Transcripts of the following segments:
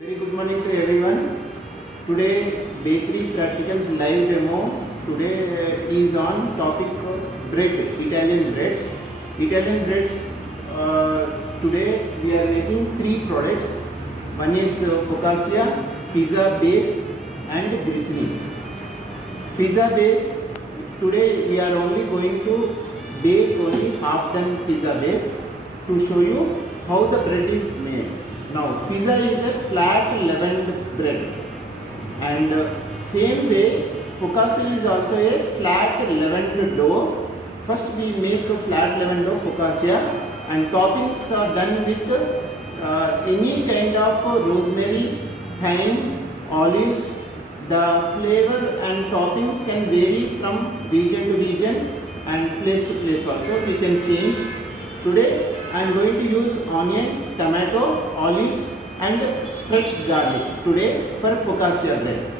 Very good morning to everyone. Today bakery practicals live demo today is on topic bread, Italian breads. Italian breads, today we are making three products. One is focaccia, pizza base and grissini. Pizza base, today we are only going to bake only half done pizza base to show you how the bread is made. Now pizza is a flat leavened bread, and same way focaccia is also a flat leavened dough. First we make a flat leavened dough focaccia, and toppings are done with any kind of rosemary, thyme, olives. The flavor and toppings can vary from region to region and place to place also. We can change. Today I am going to use onion, tomato, olives and fresh garlic today for focaccia bread.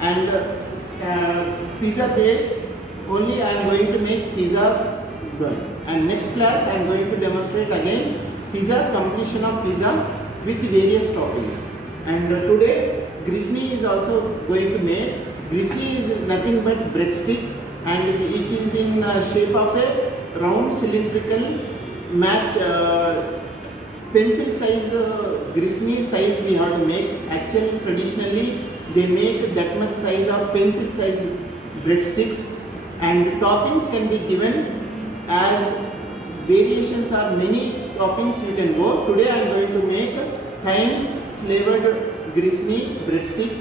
And pizza base only I am going to make pizza dough. And next class I am going to demonstrate again pizza, completion of pizza with various toppings. And today grissini is also going to make. Grissini is nothing but breadstick, and it is in shape of a round cylindrical match pencil size grissini size we have to make. Actually traditionally they make that much size of pencil size breadsticks, and toppings can be given as variations are many toppings you can go. Today I am going to make thyme flavored grissini breadstick,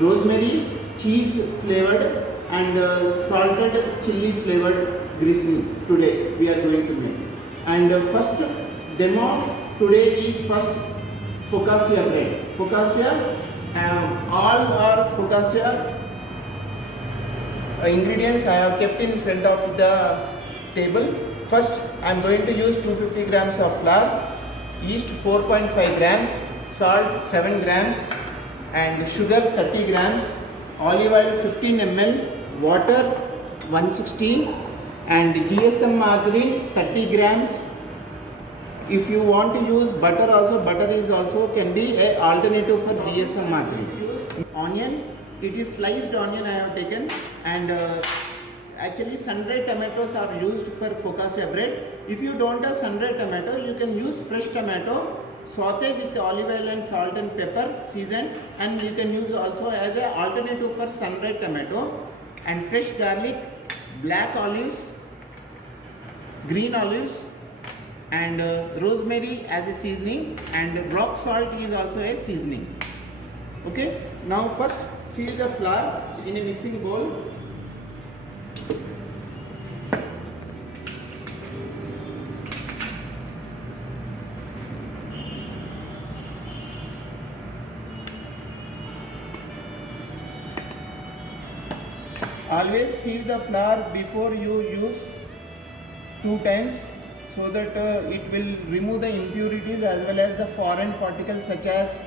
rosemary, cheese flavored and salted chili flavored grissini today we are going to make. And first demo today is first focaccia bread. Focaccia, all are focaccia ingredients I have kept in front of the table. First I am going to use 250 grams of flour, yeast 4.5 grams, salt 7 grams and sugar 30 grams, olive oil 15 ml, water 160 and GSM margarine 30 grams. If you want to use butter also, butter is also can be a alternative for GSM margarine. Use onion, it is sliced onion I have taken, and actually sun-dried tomatoes are used for focaccia bread. If you don't have sun-dried tomato, you can use fresh tomato, saute with olive oil and salt and pepper seasoned, and you can use also as an alternative for sun-dried tomato. And fresh garlic, black olives, green olives and rosemary as a seasoning, and rock salt is also a seasoning. Okay, now first sieve the flour in a mixing bowl. Always sieve the flour before you use 2 times, so that it will remove the impurities as well as the foreign particles such as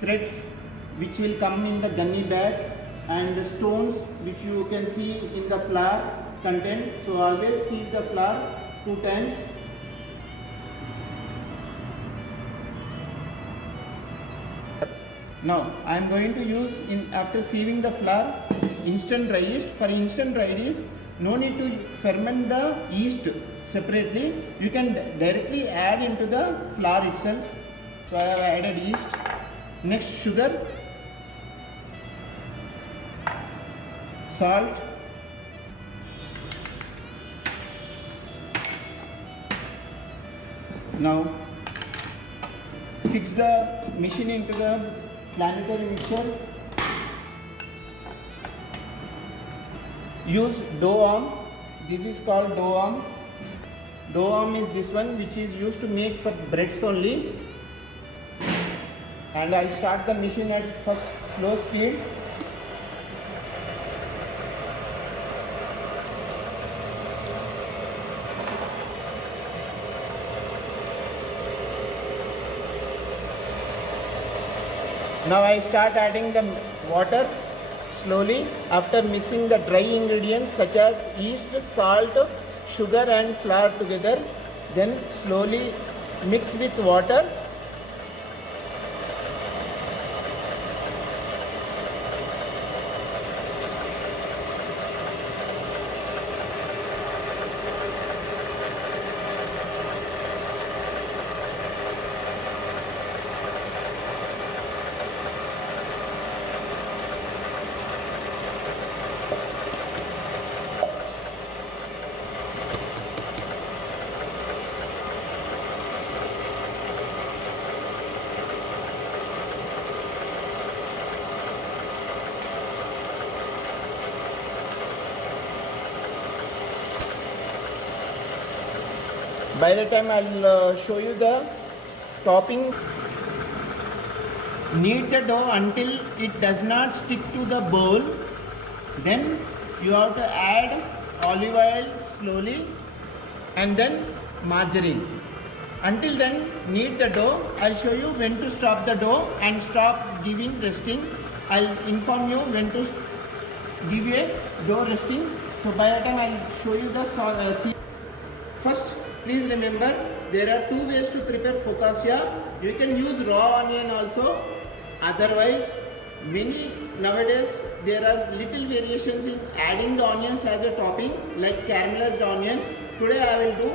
threads which will come in the gunny bags and the stones which you can see in the flour content. So always sieve the flour 2 times. Now I am going to use, after sieving the flour, instant dry yeast. For instant dry yeast, no need to ferment the yeast separately. You can directly add into the flour itself. So I have added yeast. Next sugar, salt, now fix the machine into the planetary mixer. use dough arm. This is called dough arm. Dough arm is this one which is used to make for breads only. And I'll start the machine at first slow speed. Now I start adding the water slowly after mixing the dry ingredients such as yeast, salt, sugar and flour together. Then slowly mix with water. By the time I'll show you the topping. Knead the dough until it does not stick to the bowl. Then you have to add olive oil slowly and then margarine. Until then knead the dough. I'll show you when to stop the dough and stop giving resting. I'll inform you when to give a dough resting. So by the time I'll show you the first. Please remember, there are two ways to prepare focaccia. You can use raw onion also. Otherwise, nowadays there are little variations in adding the onions as a topping, like caramelized onions. Today I will do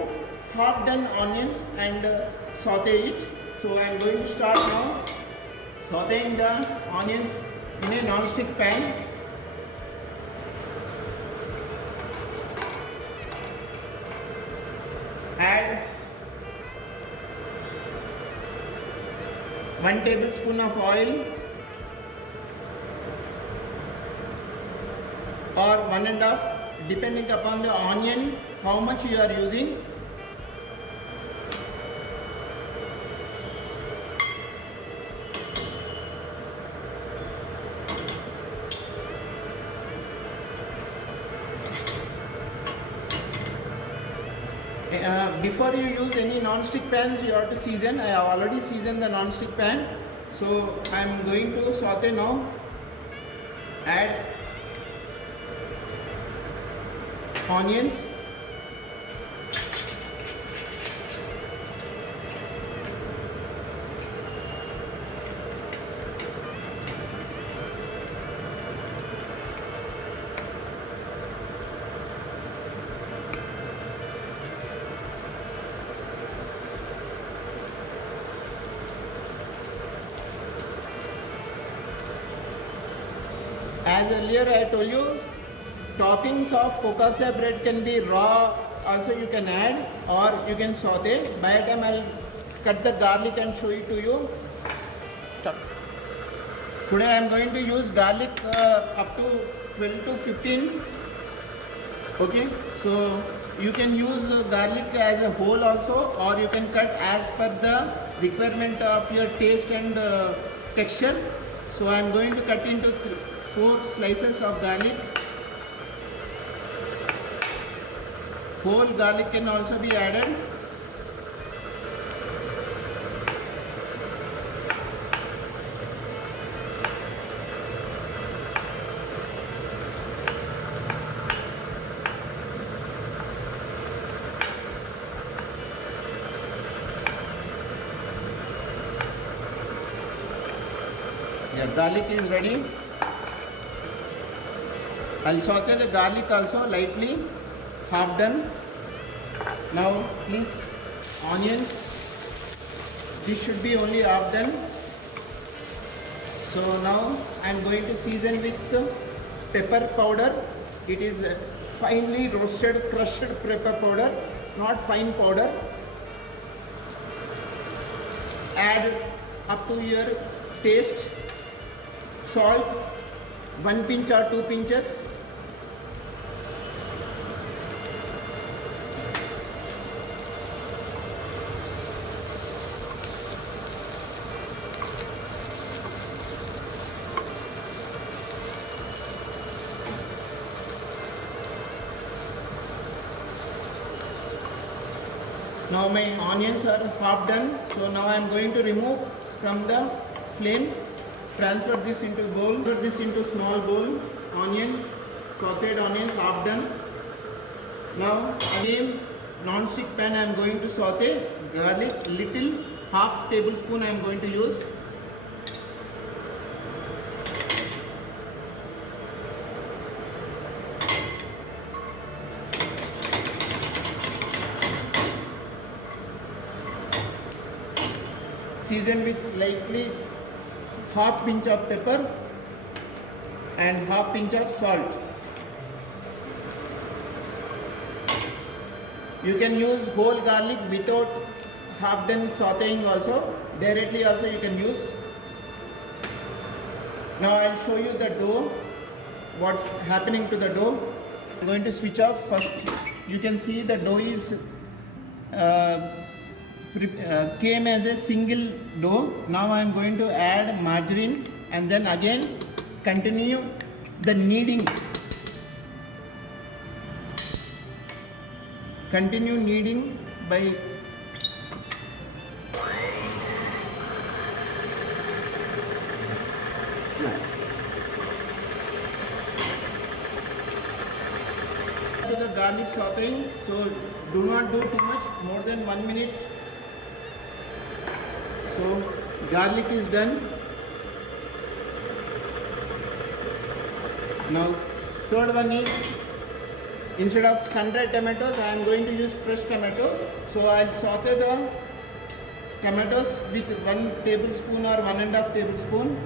half done onions and saute it. So I am going to start now sauteing the onions in a non-stick pan. Add 1 tablespoon of oil or 1.5 depending upon the onion how much you are using. Before you use any non-stick pans, you have to season. I have already seasoned the non-stick pan. So I am going to saute now. Add onions. As earlier I told you, toppings of focaccia bread can be raw, also you can add or you can saute. By the time I will cut the garlic and show it to you. Today I am going to use garlic up to 12 to 15. Okay, so you can use garlic as a whole also, or you can cut as per the requirement of your taste and texture. So I am going to cut into 4 slices of garlic. Whole garlic can also be added. Yeah, garlic is ready. I'll saute the garlic also lightly, half done. Now please, onions, this should be only half done. So now I am going to season with pepper powder. It is finely roasted, crushed pepper powder, not fine powder. Add up to your taste. Salt, 1 pinch or 2 pinches. Now my onions are half done. So now I am going to remove from the flame. Transfer this into bowl. Put this into small bowl. Onions, sautéed onions, half done. Now again non-stick pan I am going to sauté garlic. Little half tablespoon I am going to use. Seasoned with lightly half pinch of pepper and half pinch of salt. You can use whole garlic without half done sauteing also. Directly also you can use. Now I will show you the dough. What's happening to the dough. I am going to switch off first. You can see the dough is came as a single dough. Now I am going to add margarine and then again continue the kneading. Continue kneading by the garlic sauteing. So do not do too much, more than 1 minute. So garlic is done. Now third one is, instead of sun-dried tomatoes, I am going to use fresh tomatoes. So I will saute the tomatoes with 1 tablespoon or 1.5 tablespoon.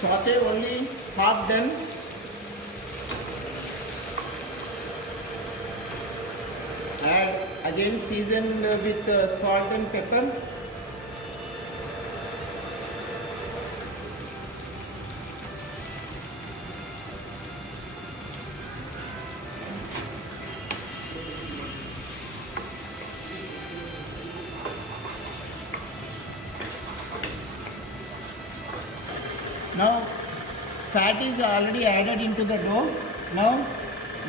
Saute only half done. Add again season with salt and pepper. Now fat is already added into the dough. Now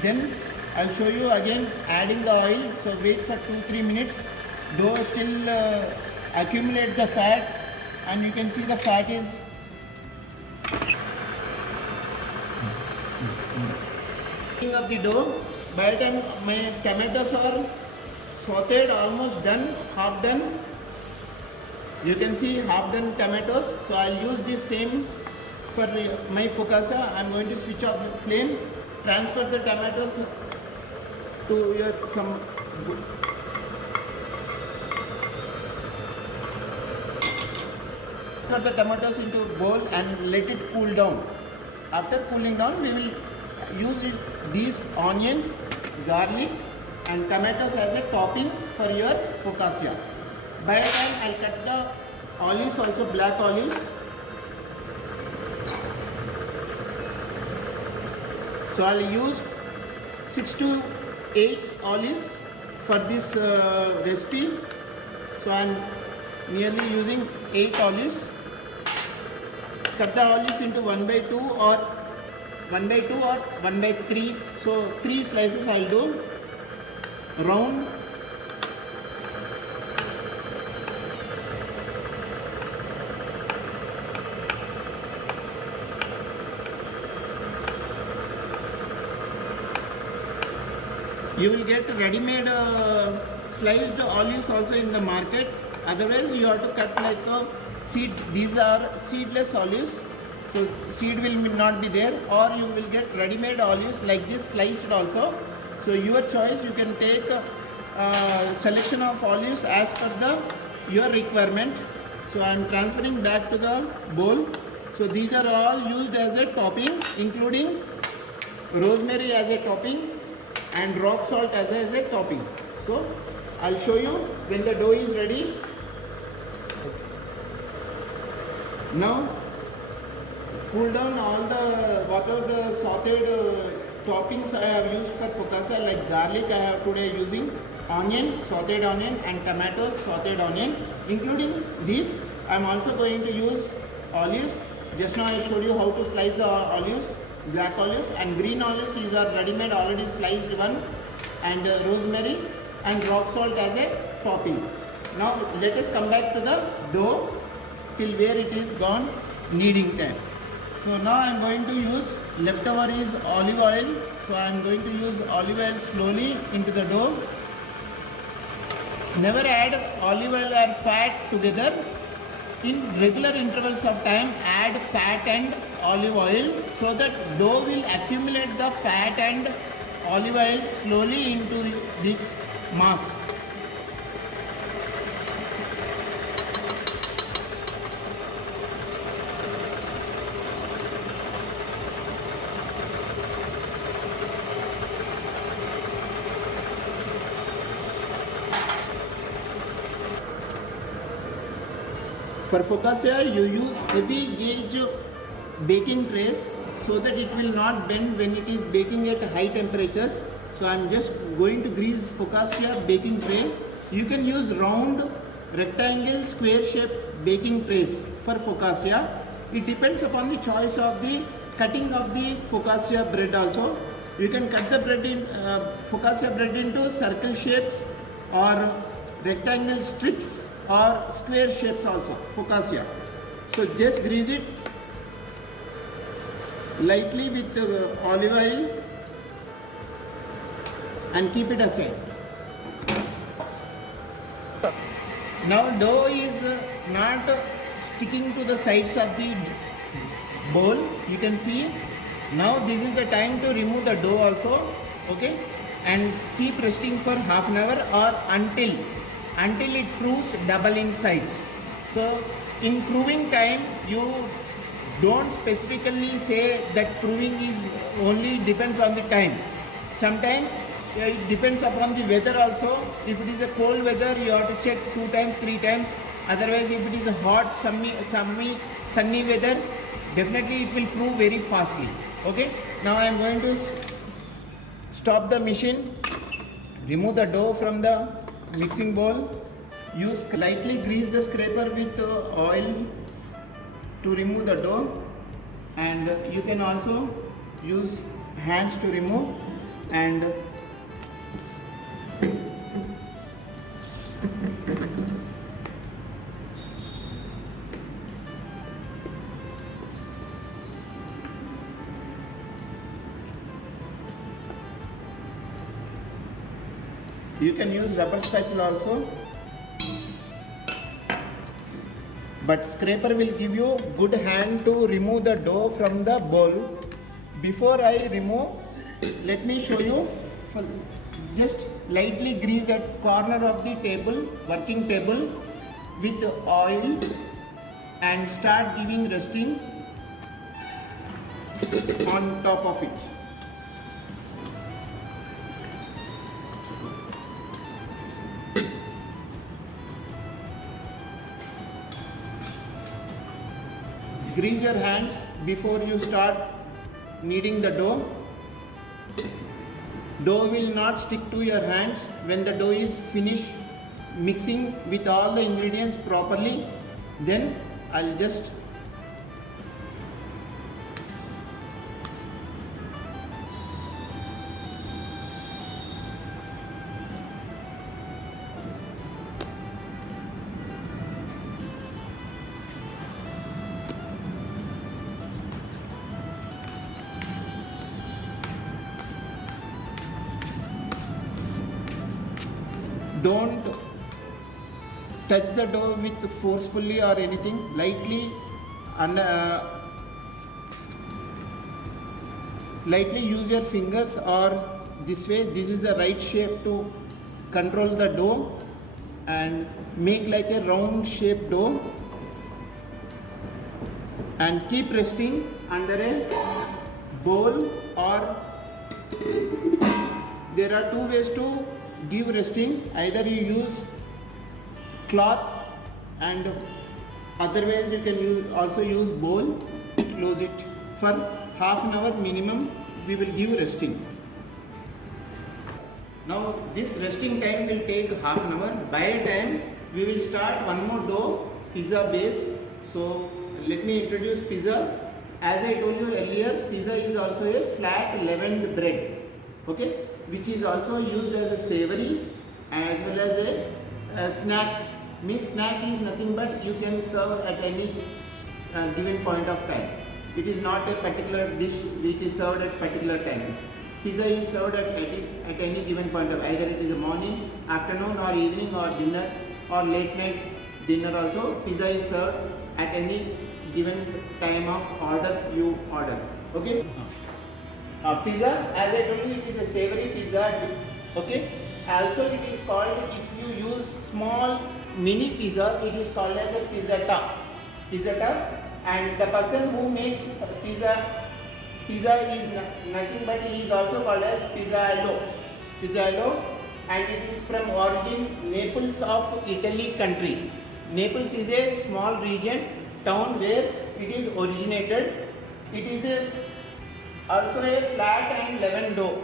then I'll show you again adding the oil. So wait for 2-3 minutes. Dough still accumulate the fat, and you can see the fat is of the dough. By the time my tomatoes are sauteed, almost done, half done. You can see half done tomatoes. So I'll use this same for my focaccia. I'm going to switch off the flame, transfer the tomatoes to your Put the tomatoes into a bowl and let it cool down. After cooling down, we will use these onions, garlic and tomatoes as a topping for your focaccia. By the time I'll cut the olives, also black olives. So I'll use 6 to 8 olives for this recipe. So I'm merely using 8 olives. Cut the olives into 1/2 or 1/3. So 3 slices I'll do. Round. You will get ready-made sliced olives also in the market. Otherwise, you have to cut like a seed. These are seedless olives, so seed will not be there. Or you will get ready-made olives like this sliced also. So your choice. You can take selection of olives as per your requirement. So I am transferring back to the bowl. So these are all used as a topping, including rosemary as a topping and rock salt as a topping. So I'll show you when the dough is ready. Now cool down all the whatever the sauteed toppings I have used for focaccia, like garlic I have today using, onion, sauteed onion, and tomatoes, sauteed onion. Including these, I am also going to use olives. Just now I showed you how to slice the olives, black olives and green olives. These are ready-made, already sliced one, and rosemary and rock salt as a topping. Now let us come back to the dough till where it is gone kneading time. So now I am going to use, leftover is olive oil. So I am going to use olive oil slowly into the dough. Never add olive oil or fat together. In regular intervals of time, add fat and olive oil so that dough will accumulate the fat and olive oil slowly into this mass. For focaccia, you use heavy gauge baking trays so that it will not bend when it is baking at high temperatures. So I am just going to grease focaccia baking tray. You can use round, rectangle, square shape baking trays for focaccia. It depends upon the choice of the cutting of the focaccia bread also. You can cut the bread in focaccia bread into circle shapes or rectangle strips or square shapes also, focaccia. So just grease it lightly with olive oil and keep it aside. Now dough is not sticking to the sides of the bowl. You can see. Now this is the time to remove the dough also. Okay, and keep resting for half an hour or until it proves double in size. So in proving time, you don't specifically say that proving is only depends on the time. Sometimes it depends upon the weather also. If it is a cold weather, you have to check 2 times, 3 times. Otherwise, if it is a hot, sunny weather, definitely it will prove very fastly. Okay. Now I am going to stop the machine, remove the dough from the mixing bowl. Use lightly grease the scraper with oil to remove the dough, and you can also use hands to remove. And you can use rubber spatula also, but scraper will give you good hand to remove the dough from the bowl. Before I remove, let me show you. Just lightly grease at corner of the table, working table, with oil and start giving resting on top of it. Grease your hands before you start kneading the dough. Dough will not stick to your hands when the dough is finished mixing with all the ingredients properly. Then I'll just don't touch the dough with forcefully or anything, lightly, and lightly use your fingers or this way. This is the right shape to control the dough and make like a round shaped dough, and keep resting under a bowl, or there are 2 ways to give resting, either you use cloth, and otherwise you can also use bowl. Close it for half an hour minimum. We will give resting. Now this resting time will take half an hour. By a time we will start one more dough, pizza base. So let me introduce pizza. As I told you earlier, pizza is also a flat leavened bread, okay, which is also used as a savory as well as a snack. Means snack is nothing but you can serve at any given point of time. It is not a particular dish which is served at particular time. Pizza is served at any given point of, either it is a morning, afternoon or evening or dinner or late night dinner also. Pizza is served at any given time of order you order. Okay. Pizza, as I told you, it is a savory pizza. Okay. Also, it is called, if you use small mini pizzas, it is called as a pizzetta. Pizzetta, and the person who makes pizza is nothing but he is also called as pizzaiolo, and it is from origin Naples of Italy country. Naples is a small region, town where it is originated. It is also a flat and leavened dough,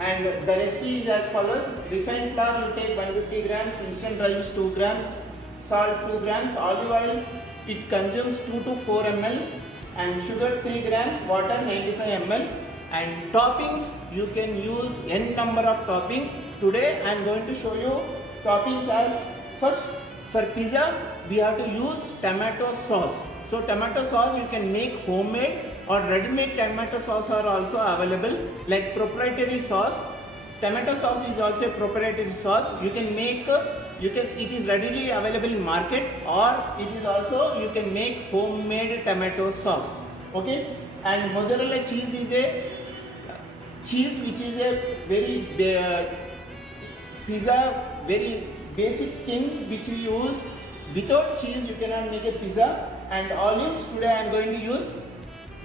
and the recipe is as follows. Refined flour you take 150 grams, instant rice 2 grams, salt 2 grams, olive oil it consumes 2 to 4 ml, and sugar 3 grams, water 95 ml. And toppings, you can use n number of toppings. Today I am going to show you toppings. As first, for pizza we have to use tomato sauce. So tomato sauce you can make homemade or ready-made. Tomato sauce are also available, like proprietary sauce. Tomato sauce is also a proprietary sauce. You can make, it is readily available in market, or it is also you can make homemade tomato sauce. Okay. And mozzarella cheese is a cheese which is a very pizza very basic thing which we use. Without cheese you cannot make a pizza. And olives, today I am going to use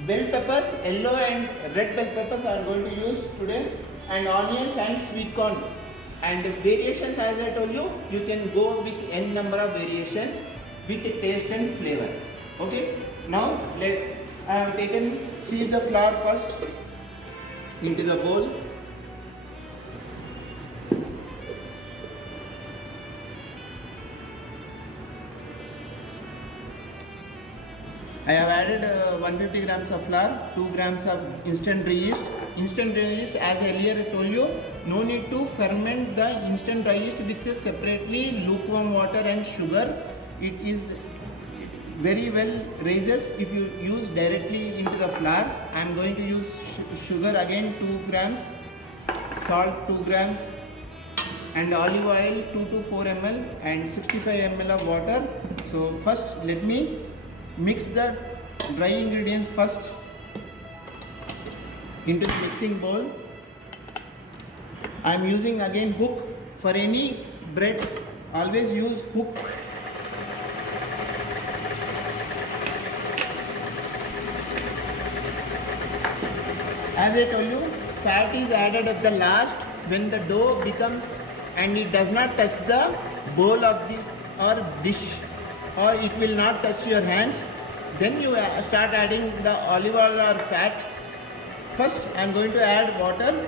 bell peppers, yellow and red bell peppers I am going to use today, and onions and sweet corn. And variations, as I told you, you can go with n number of variations with taste and flavor. Okay. Now I have taken, sieve the flour first into the bowl. I have added 150 grams of flour, 2 grams of instant dry yeast. Instant dry yeast, as earlier I told you, no need to ferment the instant dry yeast with separately lukewarm water and sugar. It is very well raises if you use directly into the flour. I am going to use sugar again 2 grams, salt 2 grams, and olive oil 2 to 4 ml and 65 ml of water. So first let me mix the dry ingredients first into the mixing bowl. I am using again hook. For any breads, always use hook. As I told you, fat is added at the last when the dough becomes and it does not touch the bowl of the or dish, or it will not touch your hands. Then you start adding the olive oil or fat. First I am going to add water.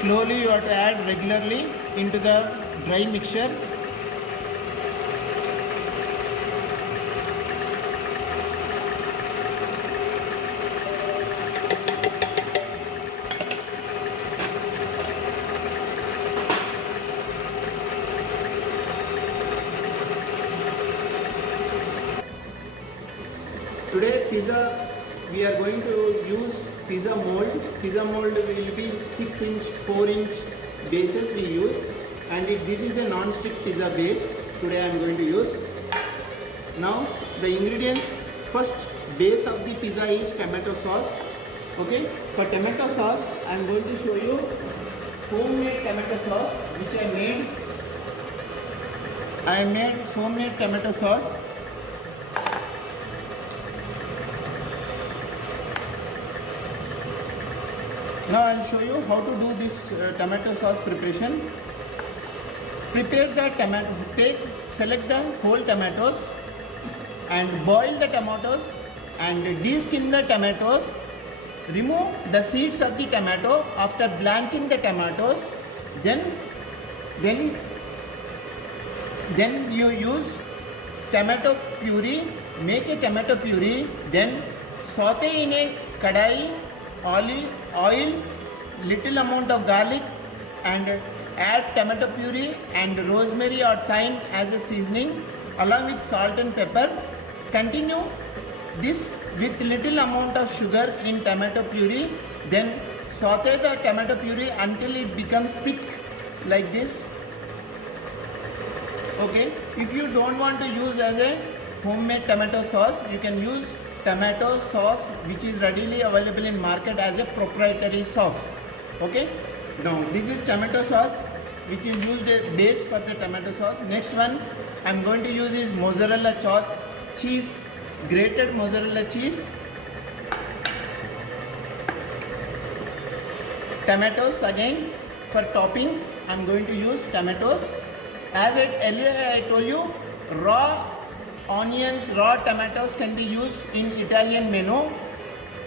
Slowly you have to add regularly into the dry mixture. Today pizza, we are going to use pizza mold. Pizza mold will be 6 inch, 4 inch bases we use, and this is a non-stick pizza base today I am going to use. Now the ingredients, first base of the pizza is tomato sauce. Okay, for tomato sauce I am going to show you homemade tomato sauce which I made. I made homemade tomato sauce. Now I will show you how to do this tomato sauce preparation. Prepare the tomato, select the whole tomatoes and boil the tomatoes and de-skin the tomatoes. Remove the seeds of the tomato after blanching the tomatoes. Then you use tomato puree. Make a tomato puree. Then saute in a kadai, olive oil, little amount of garlic, and add tomato puree and rosemary or thyme as a seasoning along with salt and pepper. Continue this with little amount of sugar in tomato puree. Then saute the tomato puree until it becomes thick like this. Okay, if you don't want to use as a homemade tomato sauce, you can use tomato sauce which is readily available in market as a proprietary sauce. Okay, now this is tomato sauce which is used as base for the tomato sauce. Next one I am going to use is mozzarella cheese, grated mozzarella cheese, tomatoes. Again for toppings I am going to use tomatoes. As earlier I told you, raw onions, raw tomatoes can be used in Italian menu.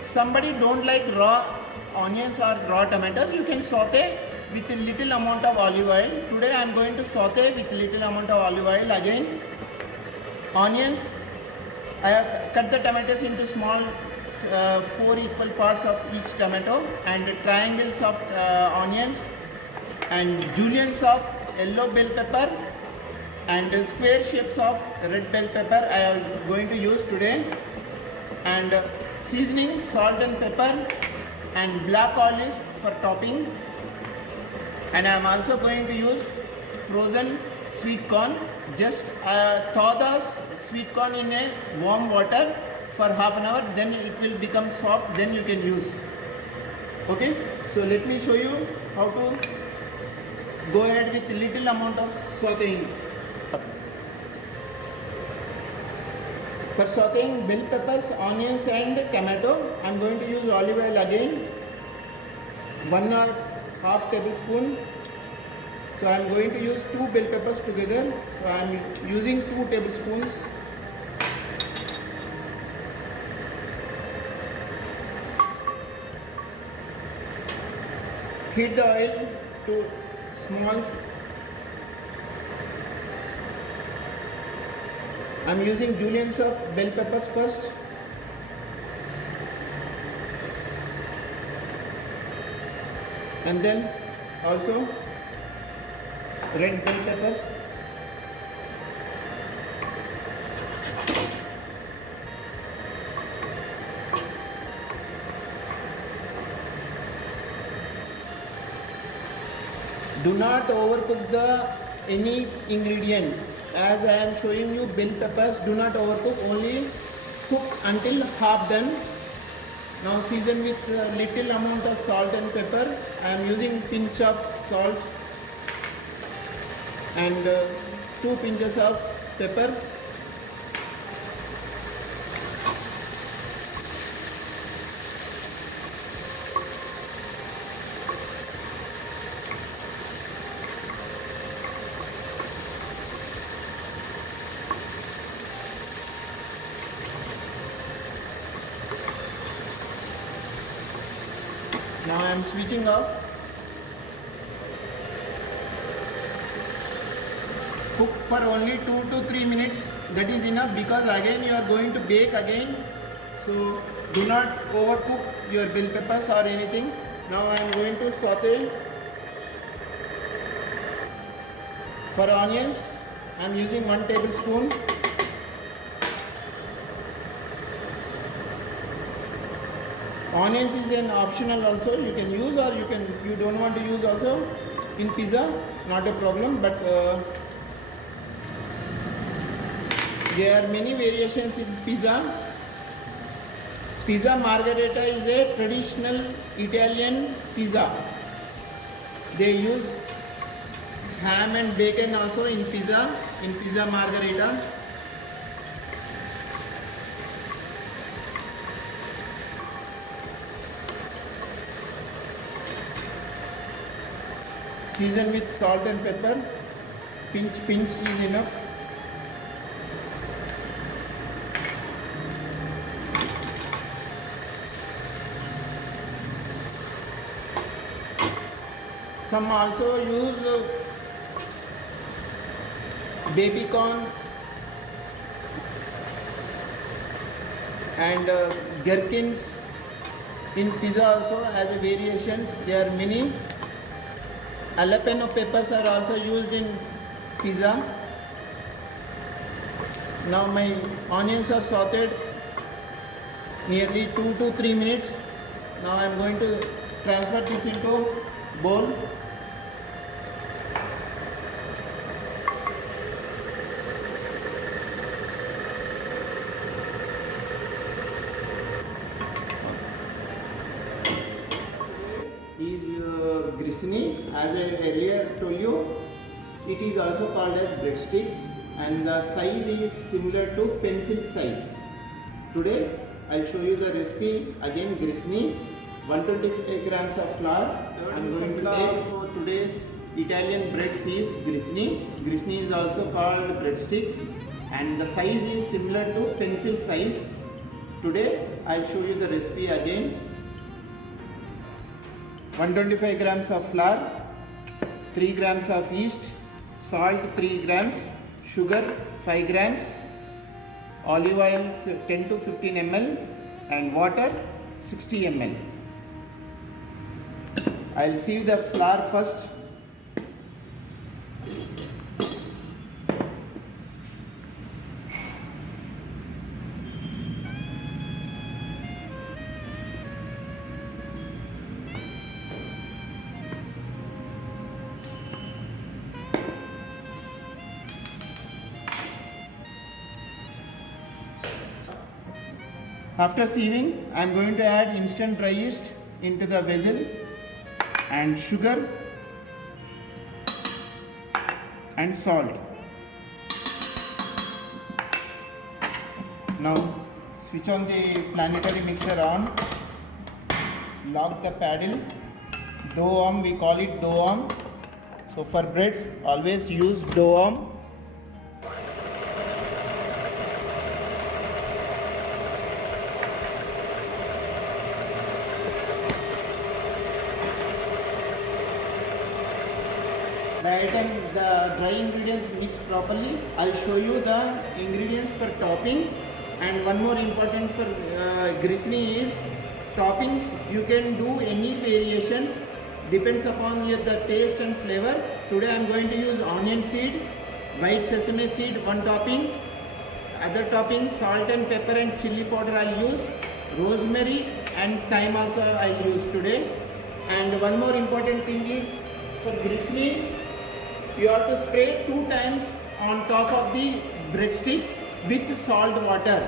Somebody don't like raw onions or raw tomatoes, you can saute with a little amount of olive oil. Today I am going to saute with little amount of olive oil. Again onions, I have cut the tomatoes into small 4 equal parts of each tomato, and triangles of onions, and juliennes of yellow bell pepper, and square shapes of red bell pepper I am going to use today, and seasoning salt and pepper and black olives for topping. And I am also going to use frozen sweet corn. Just thaw the sweet corn in a warm water for half an hour, then it will become soft, then you can use. Okay, so let me show you how to go ahead with little amount of sauteing. For sauteing bell peppers, onions and tomato, I am going to use olive oil again, 1.5 tablespoon. So I am going to use 2 bell peppers together. So I am using 2 tablespoons. Heat the oil to small. I am using juliennes of bell peppers first. And then also red bell peppers. Do not overcook any ingredient. As I am showing you bell peppers, do not overcook, only cook until half done. Now season with little amount of salt and pepper. I am using pinch of salt and 2 pinches of pepper. Now I am switching off. Cook for only 2 to 3 minutes. That is enough, because again you are going to bake again. So do not overcook your bell peppers or anything. Now I am going to saute. For onions, I am using 1 tablespoon. Onions is an optional also, you can use, or you don't want to use also in pizza, not a problem, but there are many variations in pizza. Pizza margherita is a traditional Italian pizza. They use ham and bacon also in pizza margherita. Season with salt and pepper. Pinch is enough. Some also use baby corn and gherkins in pizza also as a variations. There are many. Jalapeno peppers are also used in pizza. Now my onions are sauteed nearly 2 to 3 minutes. Now I am going to transfer this into bowl. Is grissini, as I earlier told you, it is also called as breadsticks, and the size is similar to pencil size. Today I'll show you the recipe. Again, grissini, 125 grams of flour. I'm going to take for today's Italian breads is grissini. Grissini is also called breadsticks, and the size is similar to pencil size. Today I'll show you the recipe again. 125 grams of flour, 3 grams of yeast, salt 3 grams, sugar 5 grams, olive oil 10 to 15 ml, and water 60 ml. I'll sieve the flour first. After sieving, I am going to add instant dry yeast into the vessel and sugar and salt. Now switch on the planetary mixer on, lock the paddle. Dough arm, we call it dough arm. So for breads, always use dough arm. By the time the dry ingredients mix properly, I'll show you the ingredients for topping. And one more important for grissini is toppings. You can do any variations, depends upon the taste and flavor. Today I am going to use onion seed, white sesame seed, one topping. Other topping, salt and pepper and chili powder I'll use. Rosemary and thyme also I'll use today. And one more important thing is for grissini, you have to spray 2 times on top of the breadsticks with salt water.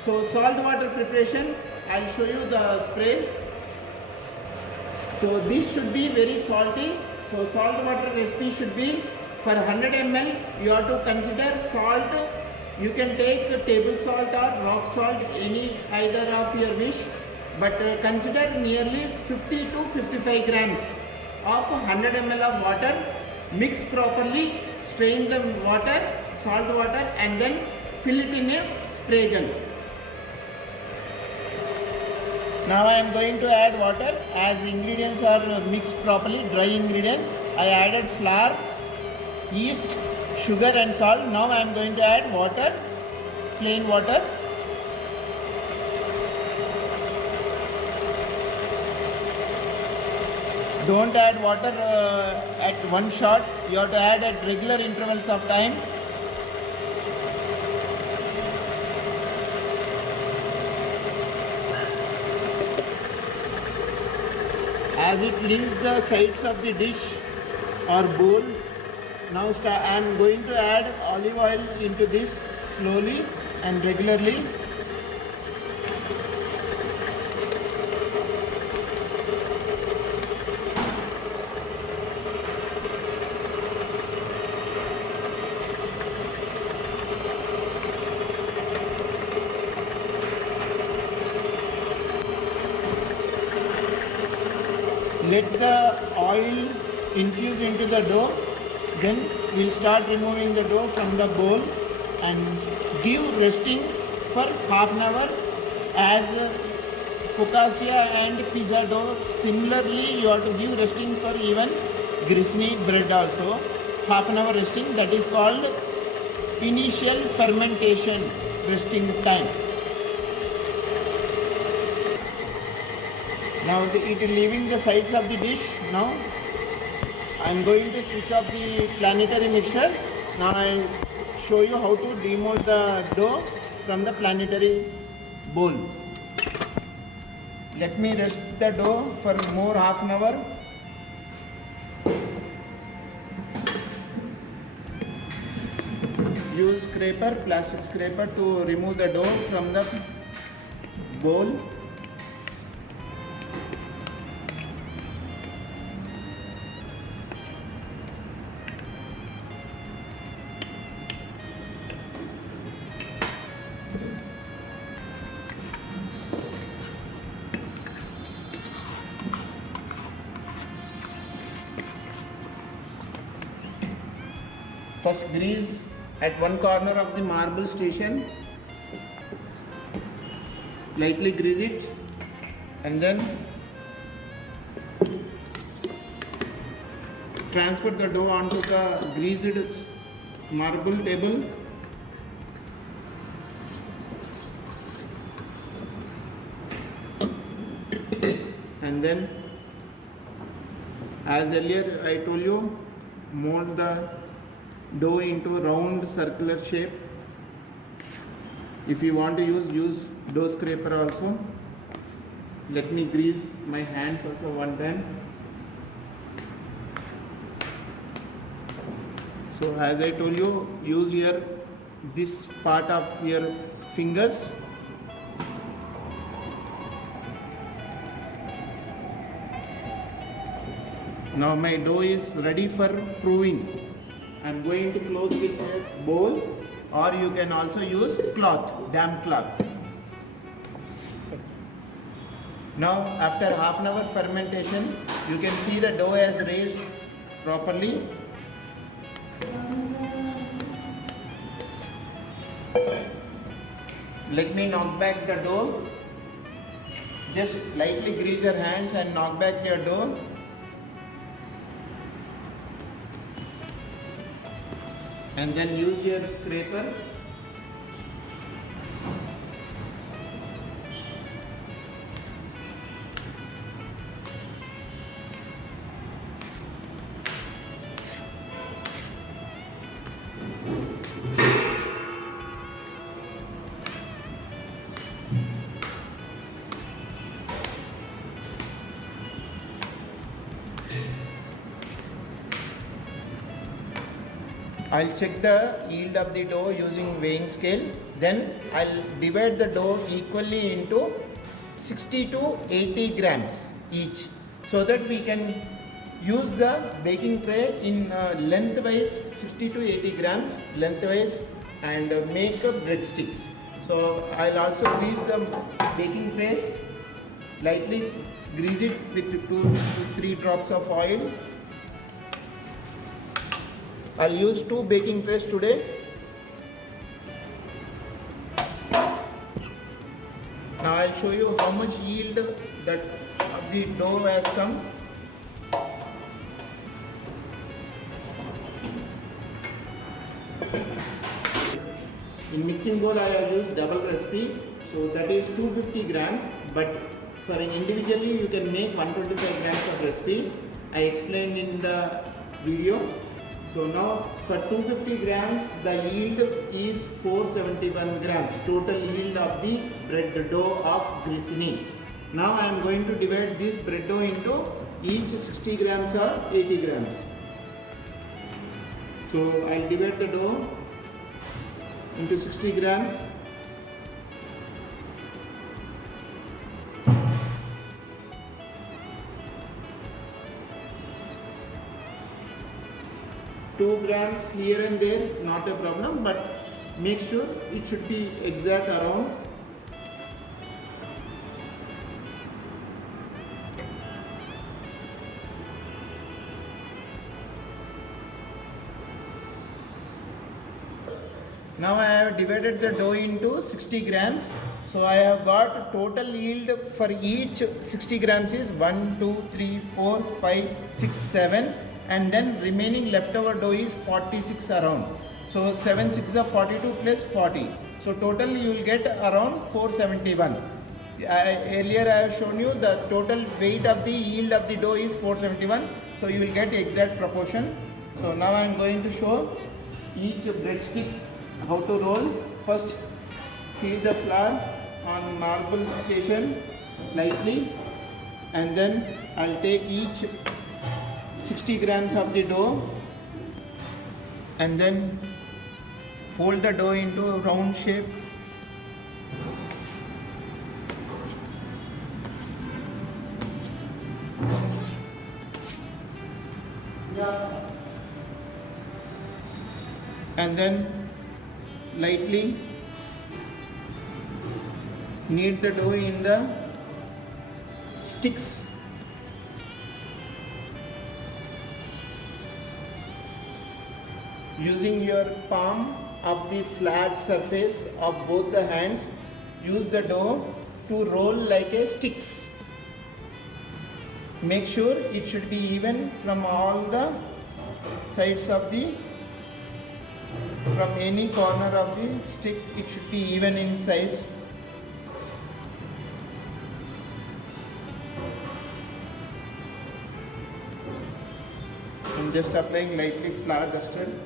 So salt water preparation, I'll show you the spray. So this should be very salty. So salt water recipe should be for 100 ml. You have to consider salt. You can take table salt or rock salt, any either of your wish. But consider nearly 50 to 55 grams of 100 ml of water. Mix properly, strain the water, salt water, and then fill it in a spray gun. Now I am going to add water. As ingredients are mixed properly, dry ingredients, I added flour, yeast, sugar and salt. Now I am going to add water, plain water. Don't add water at one shot. You have to add at regular intervals of time. As it leaves the sides of the dish or bowl, now I am going to add olive oil into this slowly and regularly. Let the oil infuse into the dough. Then we'll start removing the dough from the bowl and give resting for half an hour. As focaccia and pizza dough, similarly you have to give resting for even grissini bread also. Half an hour resting, that is called initial fermentation resting time. Now it is leaving the sides of the dish. Now I am going to switch off the planetary mixer. Now I will show you how to demold the dough from the planetary bowl. Let me rest the dough for more half an hour. Use scraper, plastic scraper to remove the dough from the bowl. First grease at one corner of the marble station, lightly grease it, and then transfer the dough onto the greased marble table. And then, as earlier I told you, mold the dough into a round circular shape. If you want to use dough scraper also. Let me grease my hands also one time. So as I told you, use your this part of your fingers. Now my dough is ready for proving. I am going to close with a bowl, or you can also use cloth, damp cloth. Now after half an hour fermentation, you can see the dough has raised properly. Let me knock back the dough. Just lightly grease your hands and knock back your dough. And then use your scraper. I'll check the yield of the dough using weighing scale. Then I'll divide the dough equally into 60 to 80 grams each, so that we can use the baking tray in lengthwise 60 to 80 grams lengthwise and make breadsticks. So I'll also grease the baking trays, lightly grease it with 2 to 3 drops of oil. I'll use 2 baking trays today. Now I'll show you how much yield that of the dough has come. In mixing bowl I have used double recipe, so that is 250 grams, but for an individually you can make 125 grams of recipe. I explained in the video. So now for 250 grams the yield is 471 grams, total yield of the bread dough of grissini. Now I am going to divide this bread dough into each 60 grams or 80 grams. So I will divide the dough into 60 grams. Two grams here and there, not a problem, but make sure it should be exact around. Now I have divided the dough into 60 grams. So I have got total yield for each 60 grams is 1, 2, 3, 4, 5, 6, 7, and then remaining leftover dough is 46 around. So 7 6 are 42 plus 40. So total you will get around 471. Earlier I have shown you the total weight of the yield of the dough is 471. So you will get exact proportion. So now I am going to show each breadstick how to roll. First, see the flour on marble station lightly, and then I'll take each 60 grams of the dough and then fold the dough into a round shape. And then lightly knead the dough in the sticks. Using your palm of the flat surface of both the hands, use the dough to roll like a sticks. Make sure it should be even from all the sides of the, from any corner of the stick, it should be even in size. I'm just applying lightly flour dusted.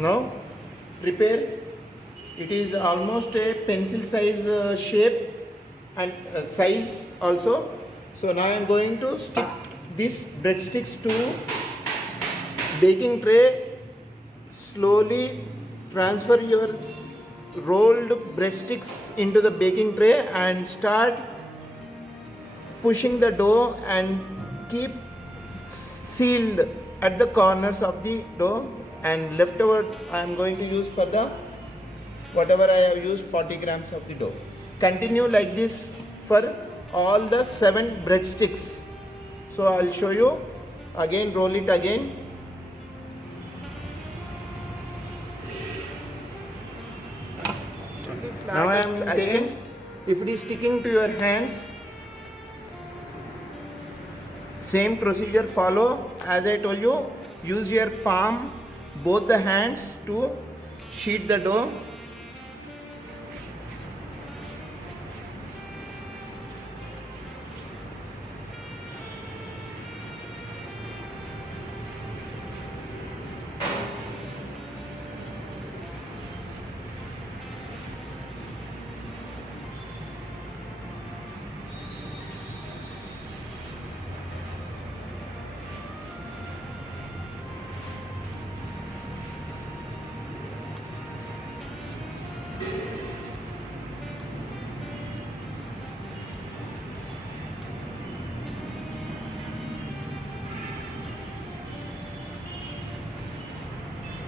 Now prepare, it is almost a pencil size shape and size also. So now I am going to stick these breadsticks to baking tray. Slowly transfer your rolled breadsticks into the baking tray and start pushing the dough and keep sealed at the corners of the dough. And leftover I am going to use for the whatever I have used 40 grams of the dough. Continue like this for all the 7 breadsticks. So I will show you again, roll it again. Now I am taking, if it is sticking to your hands, same procedure follow as I told you. Use your palm, both the hands to sheet the dough.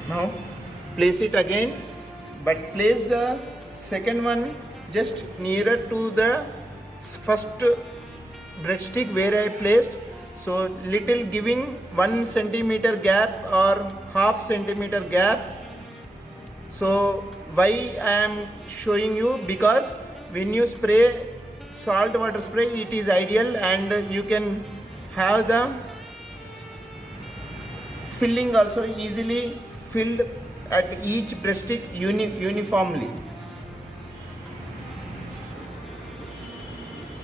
Now place it again, but place the second one just nearer to the first breadstick where I placed. So little giving 1 centimeter gap or half centimeter gap. So why I am showing you, because when you spray salt water spray, it is ideal and you can have the filling also easily filled at each breadstick uniformly.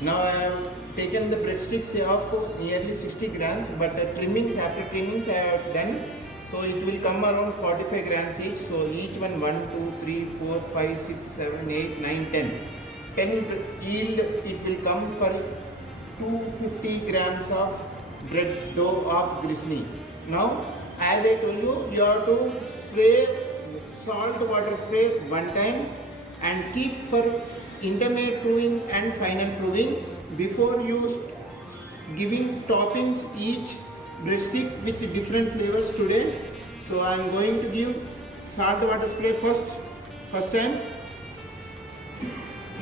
Now I have taken the breadsticks of nearly 60 grams, but the trimmings, after trimmings I have done, so it will come around 45 grams each. So each one 1, 2, 3, 4, 5, 6, 7, 8, 9, 10. 10 yield it will come for 250 grams of bread dough of gristini. Now as I told you, you have to spray salt water spray one time and keep for intermediate proving and final proving before you giving toppings each breadstick with different flavors today. So I am going to give salt water spray first time.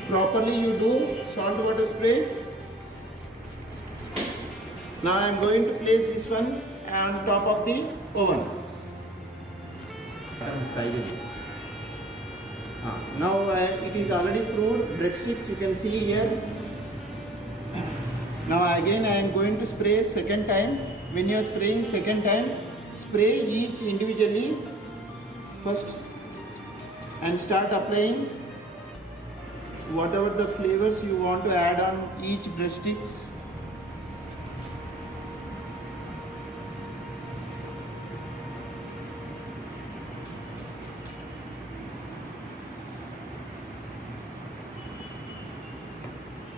Properly you do salt water spray. Now I am going to place this one on top of the oven. Now it is already proved breadsticks, you can see here. Now again I am going to spray second time. When you are spraying second time, spray each individually first and start applying whatever the flavors you want to add on each breadsticks.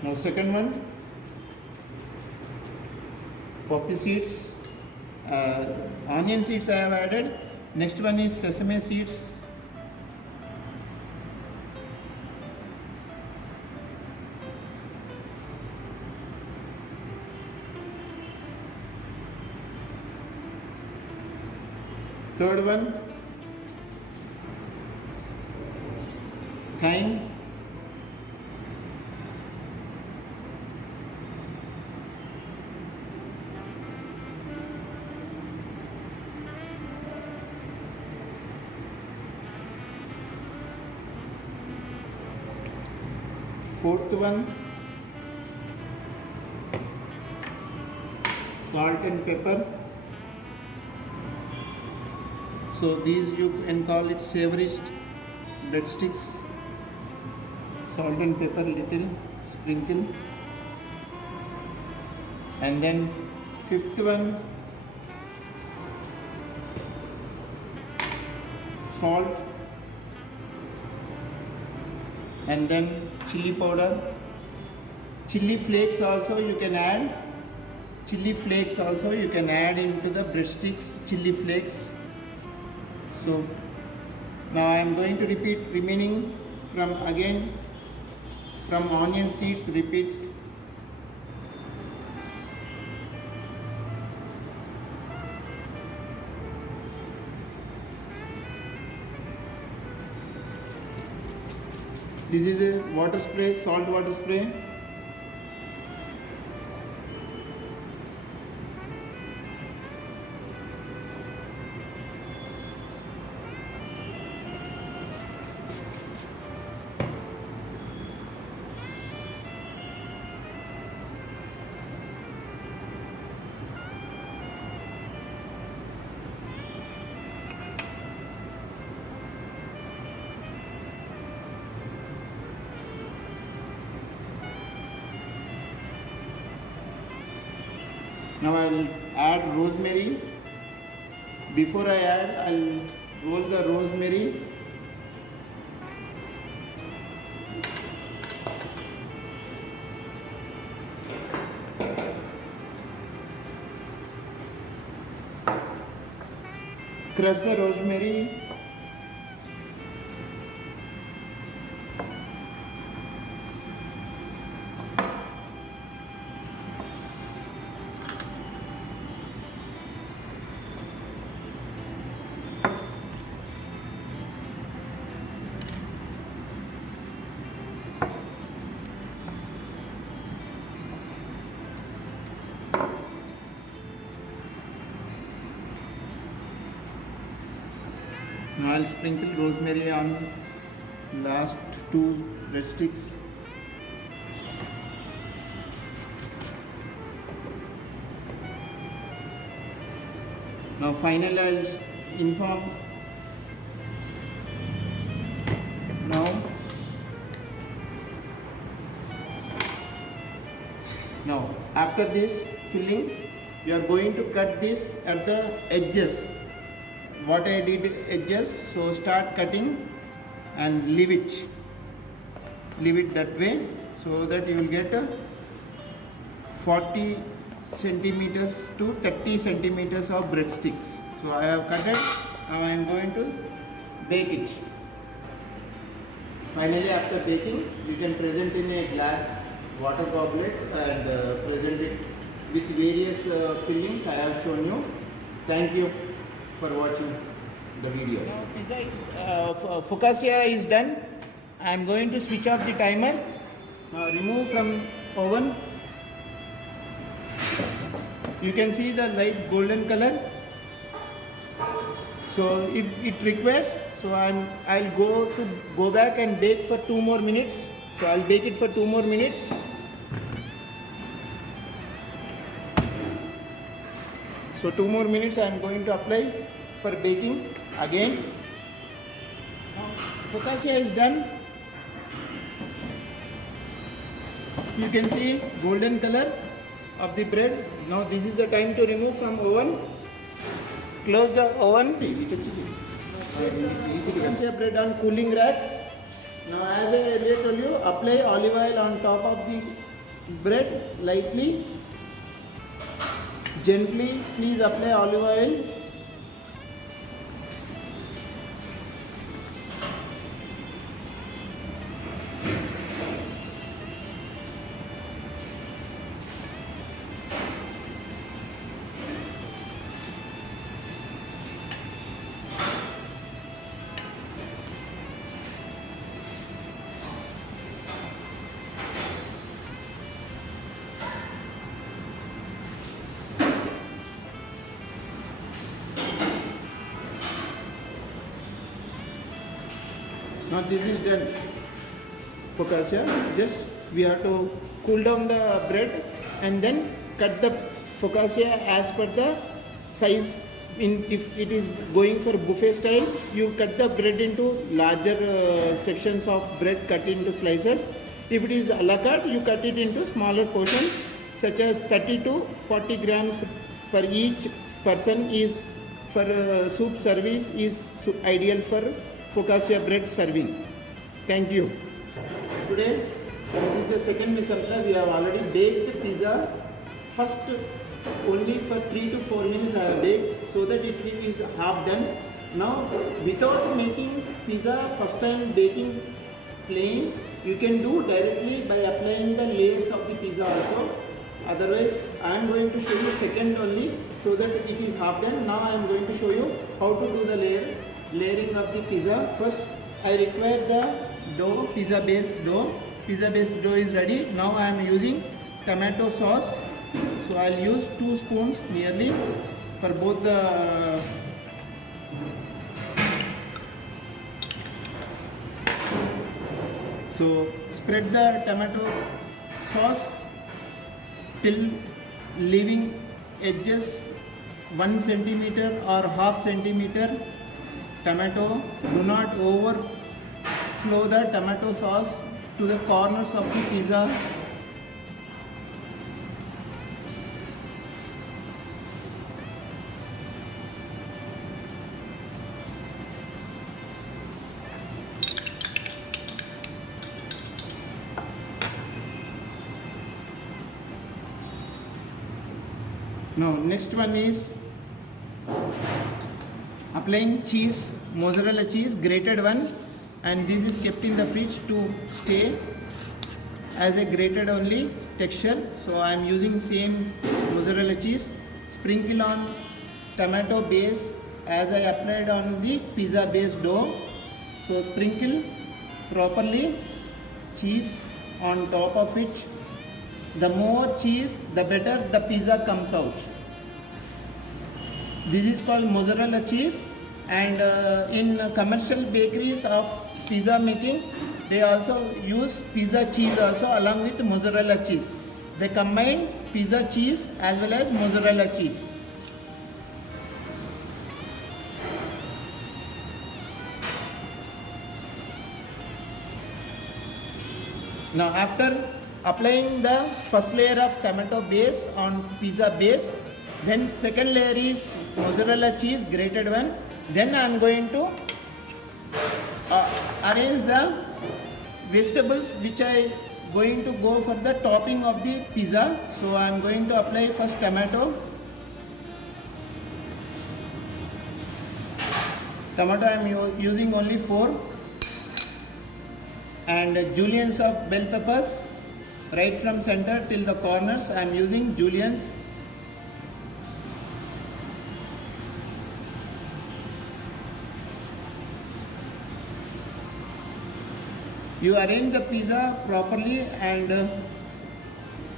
Now second one, poppy seeds, onion seeds I have added. Next one is sesame seeds. Third one, thyme. Fourth one, salt and pepper. So these you can call it savory breadsticks. Salt and pepper little sprinkle. And then fifth one, salt. And then chili powder, chili flakes also you can add. Chili flakes also you can add into the breadsticks, chili flakes. So now I am going to repeat remaining from onion seeds, repeat. This is a water spray, salt water spray. Now I will add rosemary. Before I add, I will roll the rosemary. Crush the rosemary. Now I will sprinkle rosemary on last two breadsticks. Now finally I will inform. Now after this filling, you are going to cut this at the edges. What I did edges, so start cutting and leave it that way, so that you will get 40 centimeters to 30 centimeters of breadsticks. So I have cut it. Now I am going to bake it. Finally, after baking, you can present in a glass water goblet and present it with various fillings I have shown you. Thank you for watching the video. Now pizza is, focaccia is done. I am going to switch off the timer. Now remove from oven. You can see the light golden color. So if it requires, so I'll go back and bake for 2 more minutes. So I'll bake it for 2 more minutes. So 2 more minutes I am going to apply for baking again. Now focaccia is done. You can see golden color of the bread. Now this is the time to remove from oven. Close the oven. Focaccia bread on cooling rack. Now as I earlier told you, apply olive oil on top of the bread lightly. Gently please apply olive oil. Now this is done focaccia. Just we have to cool down the bread and then cut the focaccia as per the size. If it is going for buffet style, you cut the bread into larger sections of bread cut into slices. If it is a la carte, you cut it into smaller portions such as 30 to 40 grams per each person is for soup service is ideal for focaccia bread serving. Thank you. Today, this is the second mise en place. We have already baked pizza. First, only for 3 to 4 minutes I have baked so that it is half done. Now, without making pizza, first time baking plain, you can do directly by applying the layers of the pizza also. Otherwise, I am going to show you second only so that it is half done. Now I am going to show you how to do the layering of the pizza. First, I require the dough, pizza base dough. Pizza base dough is ready. Now I am using tomato sauce. So I will use 2 spoons nearly for both the so spread the tomato sauce till leaving edges 1 centimeter or half centimeter. Tomato, do not overflow the tomato sauce to the corners of the pizza. Now next one is applying cheese, mozzarella cheese, grated one, and this is kept in the fridge to stay as a grated only texture. So I am using same mozzarella cheese. Sprinkle on tomato base as I applied on the pizza base dough. So sprinkle properly cheese on top of it. The more cheese, the better the pizza comes out. This is called mozzarella cheese, and in commercial bakeries of pizza making, they also use pizza cheese also along with mozzarella cheese. They combine pizza cheese as well as mozzarella cheese. Now after applying the first layer of tomato base on pizza base, then second layer is mozzarella cheese, grated one. Then I am going to arrange the vegetables which I going to go for the topping of the pizza. So I am going to apply first tomato. Tomato I am using only 4, and juliennes of bell peppers, right from center till the corners I am using juliennes. You arrange the pizza properly, and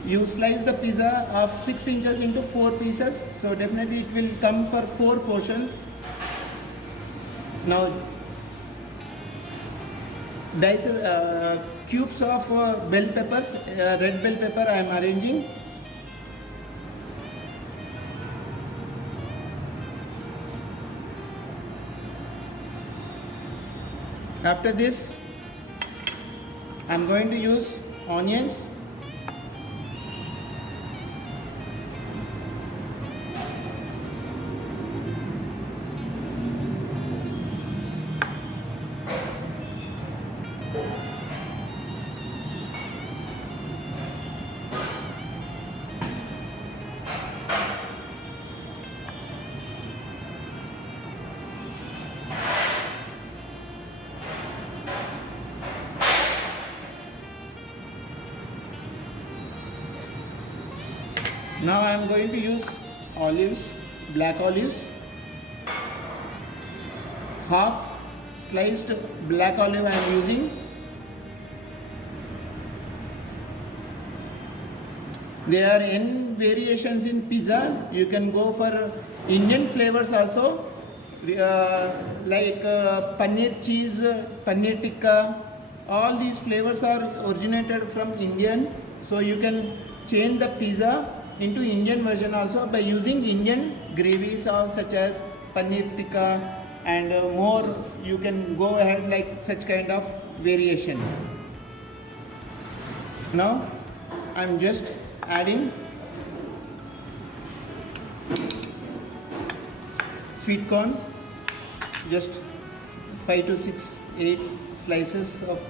you slice the pizza of 6 inches into 4 pieces, so definitely it will come for 4 portions. Now dice cubes of bell peppers, red bell pepper I am arranging. After this I am going to use onions. Now I am going to use olives, black olives. Half sliced black olive I am using. There are n variations in pizza. You can go for Indian flavors also, like paneer cheese, paneer tikka. All these flavors are originated from Indian, so you can change the pizza into Indian version also by using Indian gravies such as paneer tikka, and more you can go ahead like such kind of variations. Now I am just adding sweet corn, just 5 to 6, 8 slices of.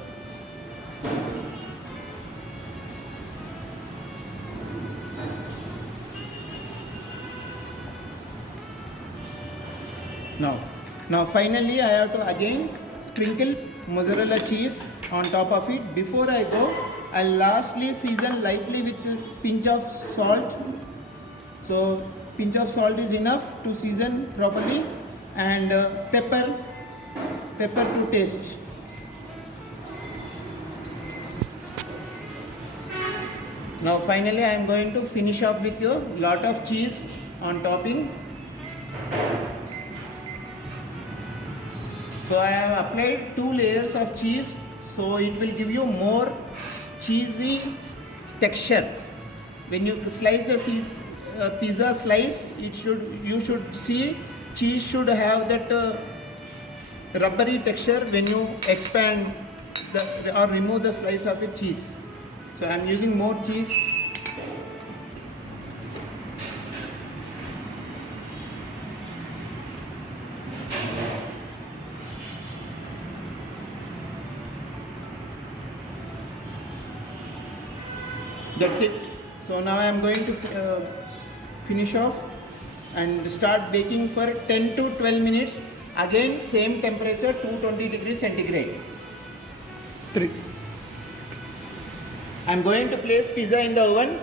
Now finally I have to again sprinkle mozzarella cheese on top of it. Before I go, I'll lastly season lightly with a pinch of salt. So pinch of salt is enough to season properly, and pepper to taste. Now finally I am going to finish off with a lot of cheese on topping. So I have applied 2 layers of cheese, so it will give you more cheesy texture. When you slice the pizza slice, you should see cheese should have that rubbery texture when you expand or remove the slice of a cheese. So I am using more cheese. That's it. So now I am going to finish off and start baking for 10 to 12 minutes. Again same temperature, 220 degrees centigrade. 3. I am going to place pizza in the oven,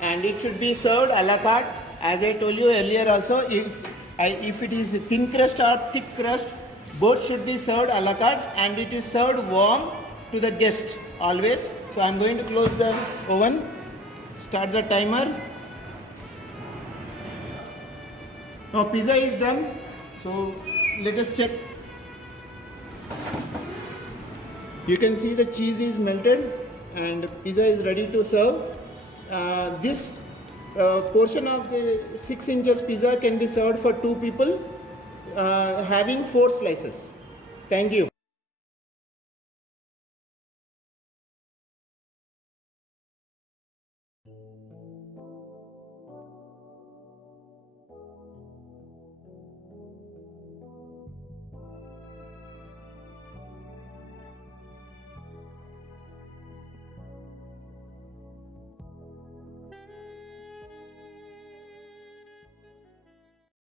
and it should be served a la carte. As I told you earlier also, if it is thin crust or thick crust, both should be served a la carte, and it is served warm to the guest always. So I am going to close the oven. Start the timer. Now pizza is done, so let us check. You can see the cheese is melted and pizza is ready to serve. This portion of the 6 inches pizza can be served for 2 people, having 4 slices. Thank you.